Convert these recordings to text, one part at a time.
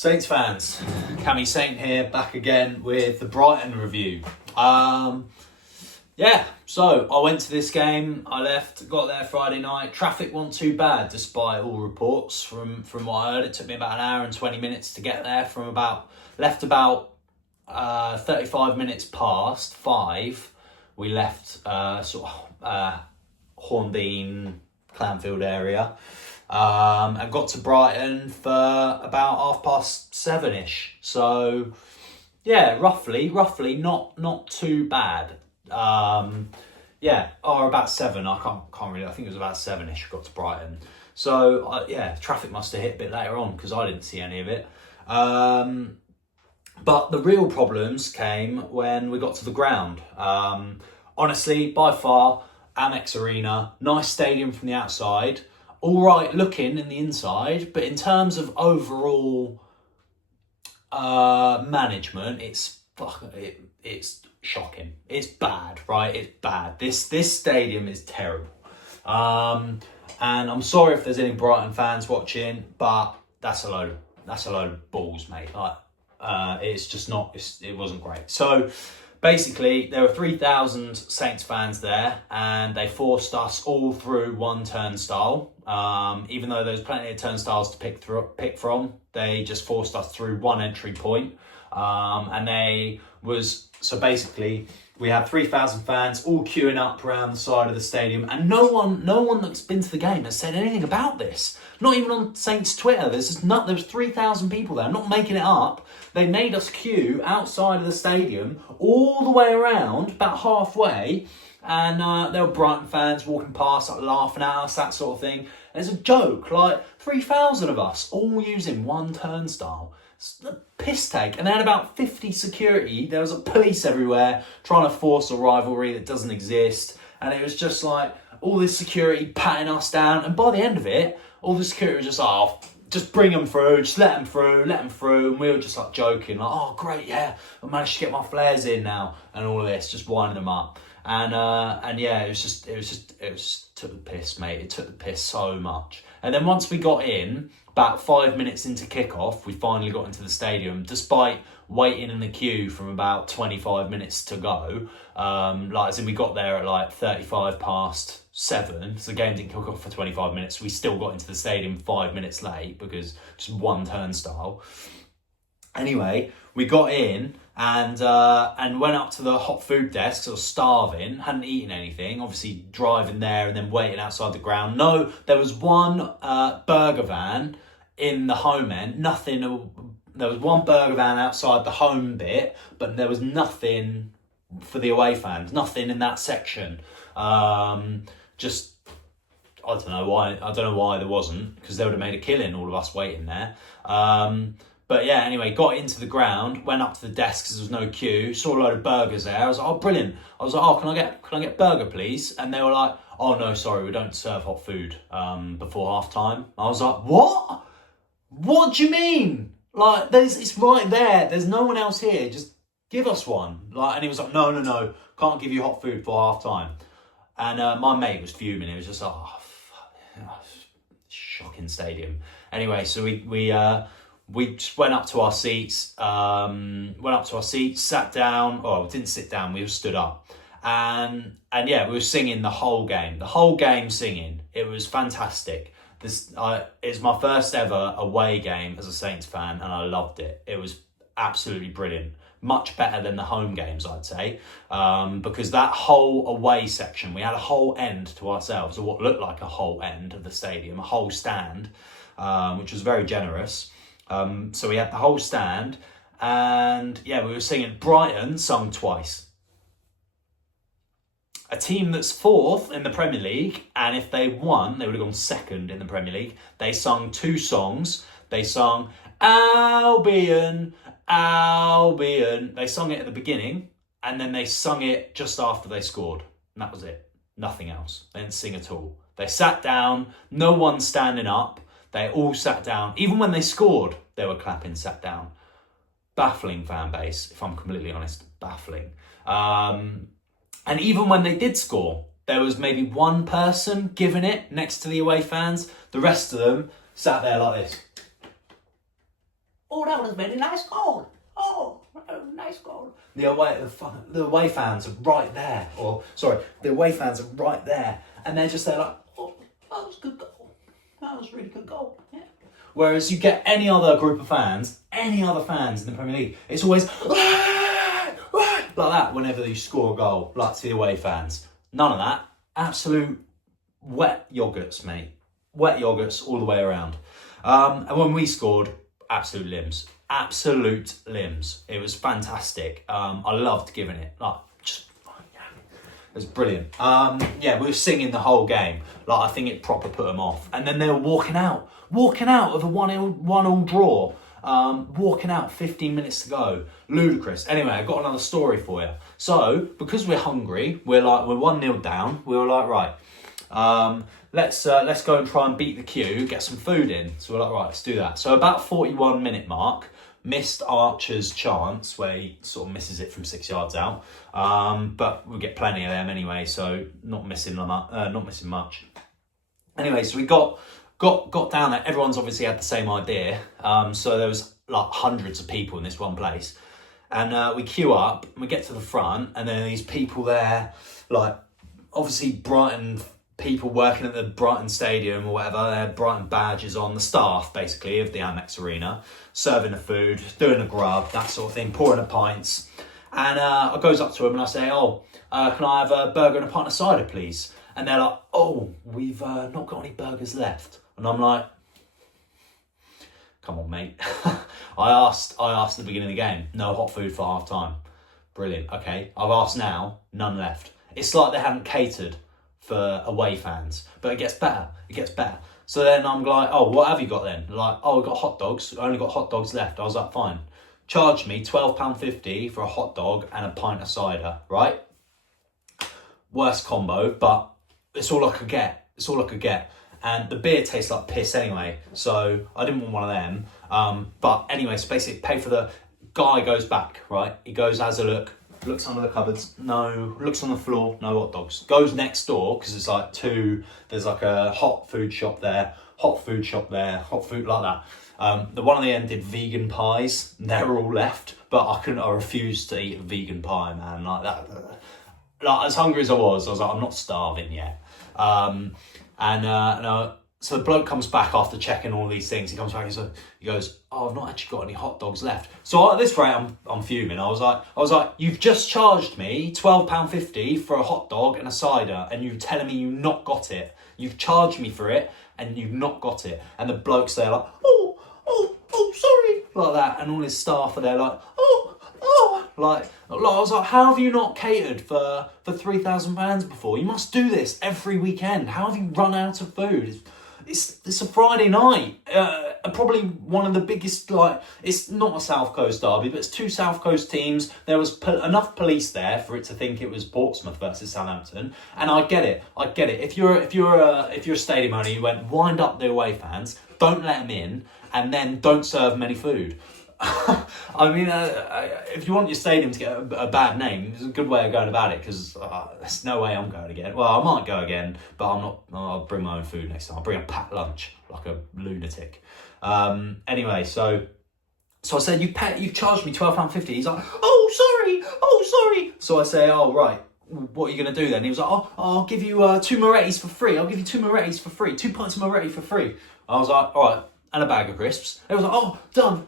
Saints fans, Cammy Saint here, back again with the Brighton review. So I went to this game, got there Friday night. Traffic wasn't too bad despite all reports. From what I heard, it took me about an hour and 20 minutes to get there left about 35 minutes past 5. We left Hornbeam, Clanfield area. And got to Brighton for about 7:30ish. So, yeah, roughly, not too bad. Or about 7. I can't really. I think it was about 7:00ish. I got to Brighton. So, traffic must have hit a bit later on because I didn't see any of it. But the real problems came when we got to the ground. Honestly, by far, Amex Arena, nice stadium from the outside. All right looking in the inside, but in terms of overall management, it's shocking. It's bad, right? It's bad. This stadium is terrible. And I'm sorry if there's any Brighton fans watching, but that's a load of balls, mate. It's just not. It wasn't great. So basically, there were 3,000 Saints fans there, and they forced us all through one turnstile. Even though there was plenty of turnstiles to pick from, they just forced us through one entry point. Basically, we had 3,000 fans all queuing up around the side of the stadium, and no one that's been to the game has said anything about this. Not even on Saints Twitter. There was 3,000 people there. I'm not making it up. They made us queue outside of the stadium all the way around, about halfway, and there were Brighton fans walking past, laughing at us, that sort of thing. And it's a joke, 3,000 of us all using one turnstile. It's a piss take. And they had about 50 security. There was police everywhere trying to force a rivalry that doesn't exist. And it was just all this security patting us down. And by the end of it, all the security was just bring them through, just let them through. And we were just joking, oh great, yeah, I managed to get my flares in now, and all of this, just winding them up. And it was took the piss, mate. It took the piss so much. And then once we got in, about 5 minutes into kickoff, we finally got into the stadium, despite waiting in the queue from about 25 minutes to go. We got there at 35 past 7, so the game didn't kick off for 25 minutes. We still got into the stadium 5 minutes late because just one turnstile. Anyway, we got in and went up to the hot food desk. I was starving, hadn't eaten anything, obviously driving there and then waiting outside the ground. No, there was one burger van in the home end, there was one burger van outside the home bit, but there was nothing for the away fans, nothing in that section. I don't know why there wasn't, because they would have made a killing, all of us waiting there. But yeah, anyway, got into the ground, went up to the desk because there was no queue, saw a load of burgers there. I was like, oh, brilliant. I was like, oh, can I get burger, please? And they were like, oh, no, sorry, we don't serve hot food before half time. I was like, what? What do you mean? It's right there. There's no one else here. Just give us one. And he was like, no, can't give you hot food for half time. And my mate was fuming. He was just like, oh, fuck. Shocking stadium. Anyway, so we just went up to our seats, sat down. Oh, we didn't sit down, we stood up. And we were singing the whole game singing. It was fantastic. It's my first ever away game as a Saints fan, and I loved it. It was absolutely brilliant. Much better than the home games, I'd say, because that whole away section, we had a whole end to ourselves, or what looked like a whole end of the stadium, a whole stand, which was very generous. So we had the whole stand, and we were singing. Brighton sung twice. A team that's 4th in the Premier League, and if they won, they would have gone 2nd in the Premier League. They sung 2 songs. They sung Albion. They sung it at the beginning, and then they sung it just after they scored. And that was it. Nothing else. They didn't sing at all. They sat down. No one standing up. They all sat down. Even when they scored, they were clapping, sat down. Baffling fan base, if I'm completely honest. Baffling. And even when they did score, there was maybe one person giving it next to the away fans. The rest of them sat there like this. oh, that was a very nice goal. Oh, nice goal. The away fans are right there. The away fans are right there. And they're just there like, oh, that was a good goal. That was a really good goal. Yeah. Whereas you get any other group of fans, any other fans in the Premier League, it's always like that whenever you score a goal, like to the away fans. None of that. Absolute wet yogurts, mate. Wet yogurts all the way around. And when we scored, absolute limbs. Absolute limbs. It was fantastic. I loved giving it. It was brilliant. We were singing the whole game. I think it proper put them off. And then they were walking out of a 1-1 draw. Walking out 15 minutes to go. Ludicrous. Anyway, I've got another story for you. So, because we're hungry, we're 1-0 down. We were like, right, let's go and try and beat the queue, get some food in. So we're like, right, let's do that. So about 41-minute mark, missed Archer's chance where he sort of misses it from 6 yards out. But we'll get plenty of them anyway, so not missing much. Anyway, so we got down there. Everyone's obviously had the same idea. So there was hundreds of people in this one place. And we queue up, and we get to the front, and then these people there, obviously Brighton people working at the Brighton Stadium or whatever, they had Brighton badges on, the staff basically of the Amex Arena, serving the food, doing the grub, that sort of thing, pouring the pints. And I goes up to them and I say, can I have a burger and a pint of cider, please? And they're like, oh, we've not got any burgers left. And I'm like, come on, mate. I asked at the beginning of the game, no hot food for half time. Brilliant. Okay, I've asked now, none left. It's like they haven't catered for away fans, but it gets better. So then I'm like, oh, what have you got then? Like, oh, we've got hot dogs. I only got hot dogs left. I was like, fine. Charge me £12.50 for a hot dog and a pint of cider, right? Worst combo, but it's all I could get. And the beer tastes like piss anyway, so I didn't want one of them. But anyway, so basically pay for the guy goes back, right? He goes, has a look, looks under the cupboards, no, looks on the floor, no hot dogs. Goes next door, because it's there's a hot food shop there, hot food like that. The one at the end did vegan pies, they were all left, but I refused to eat a vegan pie, man, like that. As hungry as I was like, I'm not starving yet. So the bloke comes back after checking all these things. He comes back and he goes, oh, I've not actually got any hot dogs left. So at this rate, I'm fuming. I was like, you've just charged me £12.50 for a hot dog and a cider, and you're telling me you've not got it. You've charged me for it, and you've not got it. And the bloke's there like, oh, sorry, like that. And all his staff are there like, like I was like, how have you not catered for 3,000 fans before? You must do this every weekend. How have you run out of food? It's a Friday night. Probably one of the biggest, it's not a South Coast derby, but it's two South Coast teams. There was enough police there for it to think it was Portsmouth versus Southampton, and I get it. If you're a stadium owner, you went wind up the away fans, don't let them in, and then don't serve them any food. I mean, if you want your stadium to get a bad name, it's a good way of going about it, because there's no way I'm going again. Well, I might go again, but I'm not. I'll bring my own food next time. I'll bring a packed lunch like a lunatic. Anyway, so I said, you've charged me £12.50. He's like, oh, sorry. So I say, oh, right. What are you going to do then? He was like, I'll give you 2 Moretti's for free. I'll give you 2 Moretti's for free. 2 pints of Moretti for free. I was like, all right. And a bag of crisps. It was like, oh, done.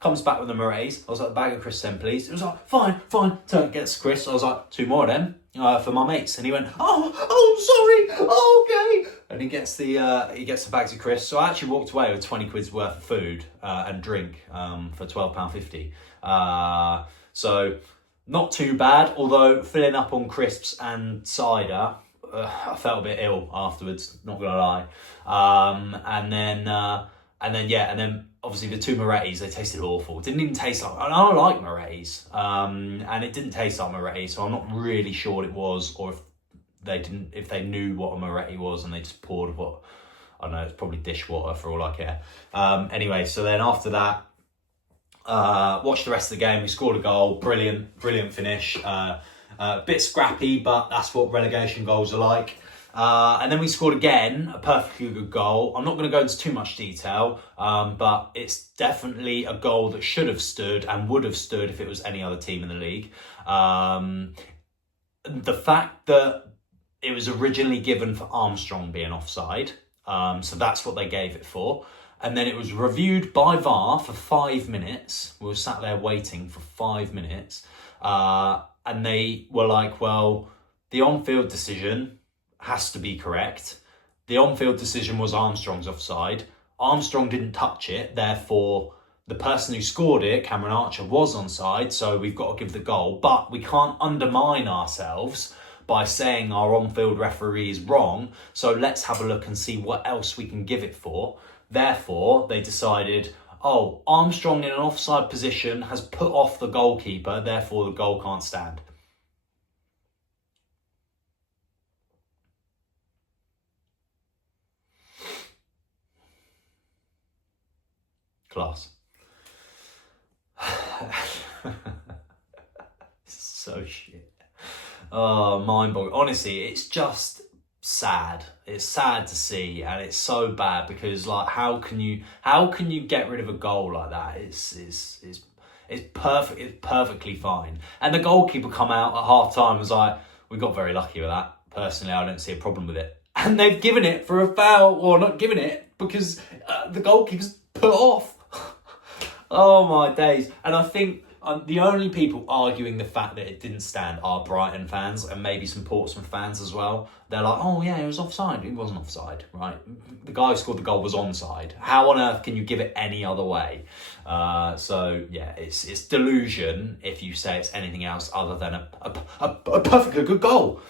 Comes back with the Moretti's. I was like, a bag of crisps then, please. It was like, fine. So gets crisps. I was like, 2 more of them for my mates. And he went, oh, sorry, okay. And he gets the bags of crisps. So I actually walked away with 20 quid's worth of food and drink for £12.50. So not too bad, although filling up on crisps and cider, I felt a bit ill afterwards, not gonna lie. And then obviously the 2 Moretti's, they tasted awful. It didn't even taste like, I don't like Moretti's, and it didn't taste like Moretti, so I'm not really sure what it was, or if they knew what a Moretti was and they just poured I don't know, it's probably dishwater for all I care. Anyway, so then after that, watched the rest of the game. We scored a goal, brilliant finish. Bit scrappy, but that's what relegation goals are like. And then we scored again, a perfectly good goal. I'm not going to go into too much detail, but it's definitely a goal that should have stood and would have stood if it was any other team in the league. The fact that it was originally given for Armstrong being offside, so that's what they gave it for. And then it was reviewed by VAR for 5 minutes. We were sat there waiting for 5 minutes. And they were like, well, the on-field decision has to be correct. The on-field decision was Armstrong's offside. Armstrong didn't touch it. Therefore, the person who scored it, Cameron Archer, was onside. So we've got to give the goal. But we can't undermine ourselves by saying our on-field referee is wrong. So let's have a look and see what else we can give it for. Therefore, they decided, oh, Armstrong in an offside position has put off the goalkeeper, therefore the goal can't stand. Class. So shit. Oh, mind-boggling. Honestly, it's just sad. It's sad to see, and it's so bad because, like, how can you get rid of a goal like that? It's perfect. It's perfectly fine. And the goalkeeper come out at half time and was like, we got very lucky with that. Personally, I don't see a problem with it. And they've given it for a foul, or not given it because the goalkeeper's put off. Oh my days. And I think the only people arguing the fact that it didn't stand are Brighton fans and maybe some Portsmouth fans as well. They're like, oh yeah, it was offside. It wasn't offside, right? The guy who scored the goal was onside. How on earth can you give it any other way? So yeah, it's delusion if you say it's anything else other than a perfectly good goal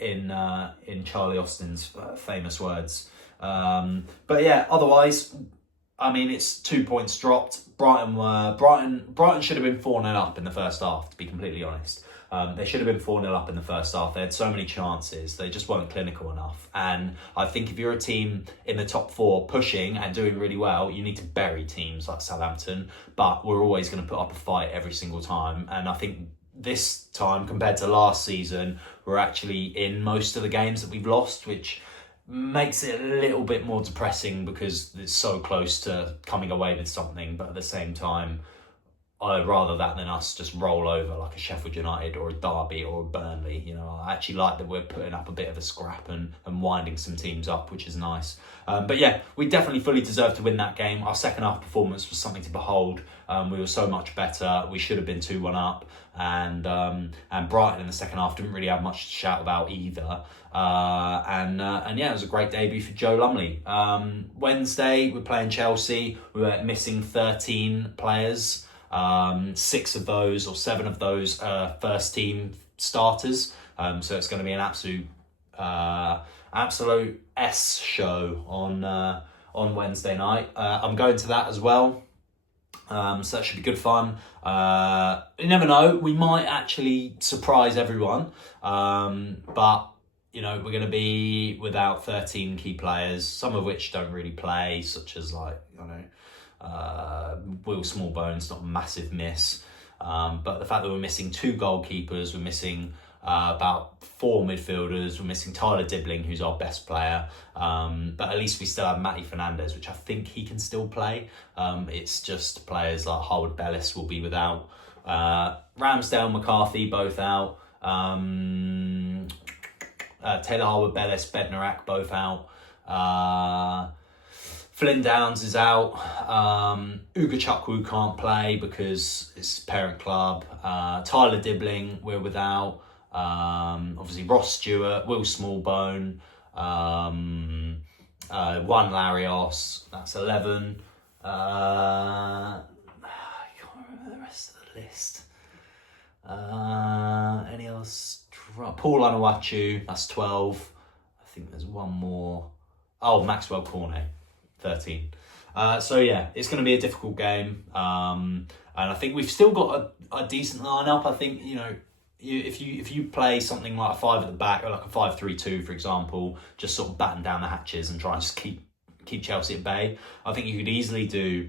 in Charlie Austin's famous words. But yeah, otherwise, I mean, it's 2 points dropped. Brighton should have been 4-0 up in the first half, to be completely honest. They should have been 4-0 up in the first half. They had so many chances. They just weren't clinical enough. And I think if you're a team in the top 4 pushing and doing really well, you need to bury teams like Southampton. But we're always going to put up a fight every single time. And I think this time, compared to last season, we're actually in most of the games that we've lost, which makes it a little bit more depressing because it's so close to coming away with something. But at the same time, I'd rather that than us just roll over like a Sheffield United or a Derby or a Burnley. You know, I actually like that we're putting up a bit of a scrap and winding some teams up, which is nice. But yeah, we definitely fully deserved to win that game. Our second half performance was something to behold. We were so much better. We should have been 2-1 up. And Brighton in the second half didn't really have much to shout about either. And yeah, it was a great debut for Joe Lumley. Wednesday, we're playing Chelsea. We were missing 13 players. 6 of those or 7 of those first team starters. So it's going to be an absolute S show on Wednesday night. I'm going to that as well. So that should be good fun. You never know, we might actually surprise everyone. But you know, we're going to be without 13 key players, some of which don't really play, such as like, you know, Will Smallbone's not a massive miss. But the fact that we're missing 2 goalkeepers, we're missing about 4 midfielders, we're missing Tyler Dibbling, who's our best player. But at least we still have Matty Fernandez, which I think he can still play. It's just players like Harwood Bellis will be without. Ramsdale, McCarthy, both out. Taylor Harwood Bellis, Bednarak, both out. Flynn Downs is out. Uga Chukwu can't play because it's his parent club. Tyler Dibbling, we're without. Obviously Ross Stewart, Will Smallbone, Juan Larios, that's 11. I can't remember the rest of the list. Any else? Paul Anuachu, that's 12. I think there's one more. Oh, Maxwell Cornet, 13. So yeah, it's going to be a difficult game. And I think we've still got a decent lineup. I think, you know, if you play something like a 5 at the back, or like a 5-3-2, for example, just sort of batten down the hatches and try and just keep Chelsea at bay. I think you could easily do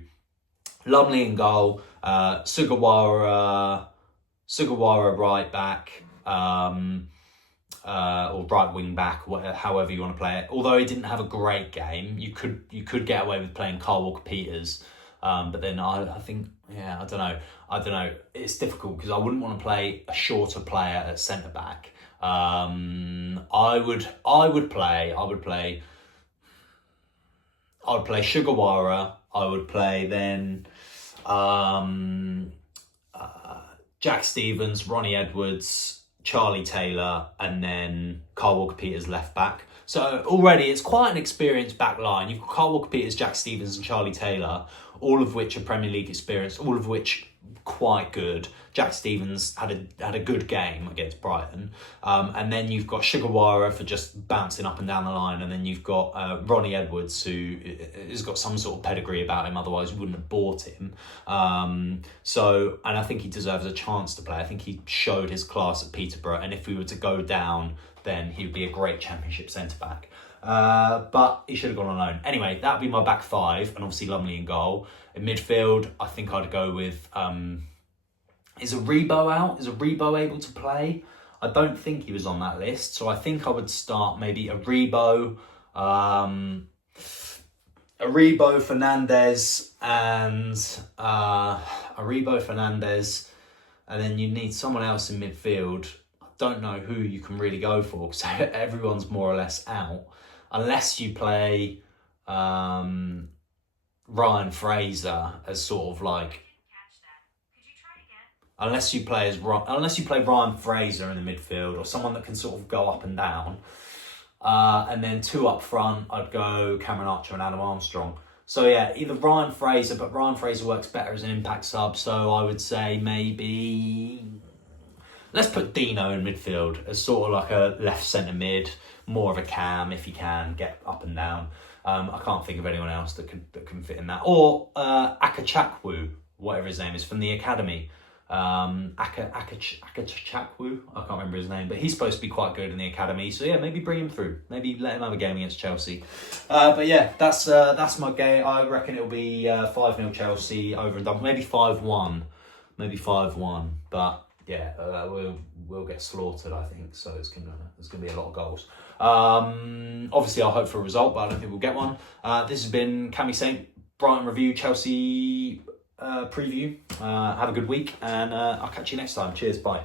Lumley in goal, Sugawara right back, or right wing back, whatever, however you want to play it. Although he didn't have a great game, you could get away with playing Kyle Walker-Peters. But then I think, I don't know. It's difficult because I wouldn't want to play a shorter player at centre back. I would play Sugawara. I would play then Jack Stevens, Ronnie Edwards, Charlie Taylor, and then Kyle Walker-Peters left back. So already it's quite an experienced back line. You've got Kyle Walker-Peters, Jack Stevens, and Charlie Taylor, all of which are Premier League experienced, all of which quite good. Jack Stevens had a good game against Brighton, and then you've got Sugawara for just bouncing up and down the line, and then you've got Ronnie Edwards, who has got some sort of pedigree about him, otherwise you wouldn't have bought him. And I think he deserves a chance to play. I think he showed his class at Peterborough, and if we were to go down, then he would be a great Championship centre back. But he should have gone on loan. Anyway, that would be my back five, and obviously Lumley in goal. In midfield, I think I'd go with... is Aribo out? Is Aribo able to play? I don't think he was on that list, so I think I would start maybe Aribo, Fernandez, and then you need someone else in midfield. I don't know who you can really go for because everyone's more or less out, unless you play Ryan Fraser as sort of like. Unless you play Ryan Fraser in the midfield or someone that can sort of go up and down. And then two up front, I'd go Cameron Archer and Adam Armstrong. So yeah, either Ryan Fraser, but Ryan Fraser works better as an impact sub. So I would say maybe... Let's put Dino in midfield as sort of like a left centre mid, more of a cam if he can get up and down. I can't think of anyone else that can fit in that. Or Akachakwu, whatever his name is, from the academy. Akachakwu, I can't remember his name, but he's supposed to be quite good in the academy. So yeah, maybe bring him through. Maybe let him have a game against Chelsea. But yeah, that's my game. I reckon it'll be 5-0 Chelsea over and done. Maybe 5-1. But yeah, we'll get slaughtered, I think. So there's gonna be a lot of goals. Obviously, I'll hope for a result, but I don't think we'll get one. This has been Cammy Saint Brighton review, Chelsea preview. Have a good week, and I'll catch you next time. Cheers, bye.